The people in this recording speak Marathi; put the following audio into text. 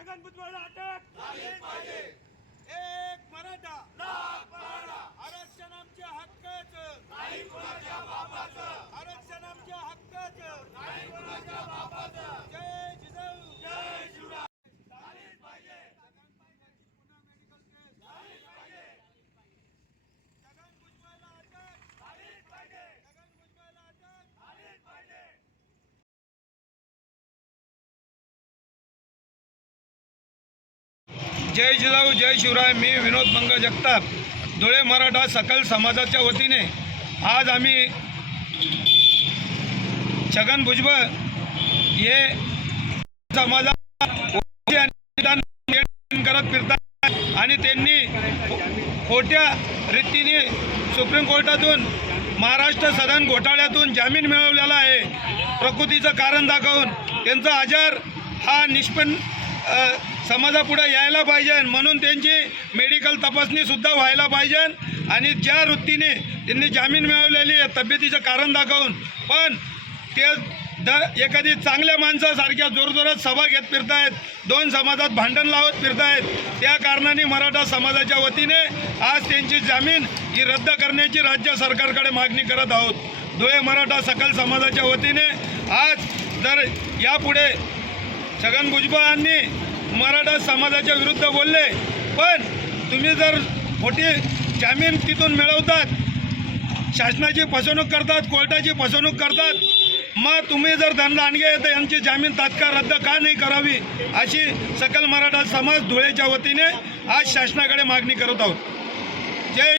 छगन भुजबळला अटक एक मराठा आरक्षण आमच्या हक्काचं आरक्षण आमच्या हक्काचं जय जिजाऊ जय शिवराय छगन भुजबळला अटक छगन भुजबळला अटक जय जिजाऊ जय शिवराय मी विनोद मंग जगताप. धुळे मराठा सकल समाजाच्या वतीने आज आम्ही छगन भुजबळ हे समाजात करत फिरतात आणि त्यांनी खोट्या रीतीने सुप्रीम कोर्टातून महाराष्ट्र सदन घोटाळ्यातून जामीन मिळवलेला आहे. प्रकृतीचं कारण दाखवून त्यांचा आजार हा निष्पन्न समाजापुढे यायला पाहिजे म्हणून त्यांची मेडिकल तपासणीसुद्धा व्हायला पाहिजे. आणि ज्या वृत्तीने त्यांनी जामीन मिळवलेली आहे तब्येतीचं कारण दाखवून. पण ते द एखादी चांगल्या माणसासारख्या जोरजोरात सभा घेत फिरतायत दोन समाजात भांडण लावत फिरतायत त्या कारणाने मराठा समाजाच्या वतीने आज त्यांची जामीन ही रद्द करण्याची राज्य सरकारकडे मागणी करत आहोत. धुळे मराठा सकल समाजाच्या वतीने आज जर यापुढे छगन भुजबळांनी मराठा समाजाच्या विरुद्ध बोलले. पण तुम्ही जर खोटी जामीन तिथून मिळवतात शासनाची फसवणूक करतात कोर्टाची फसवणूक करतात मग तुम्ही जर धनदांडगे तर यांची जामीन तात्काळ रद्द का नाही करावी? अशी सकल मराठा समाज धुळेच्या वतीने आज शासनाकडे मागणी करत आहोत.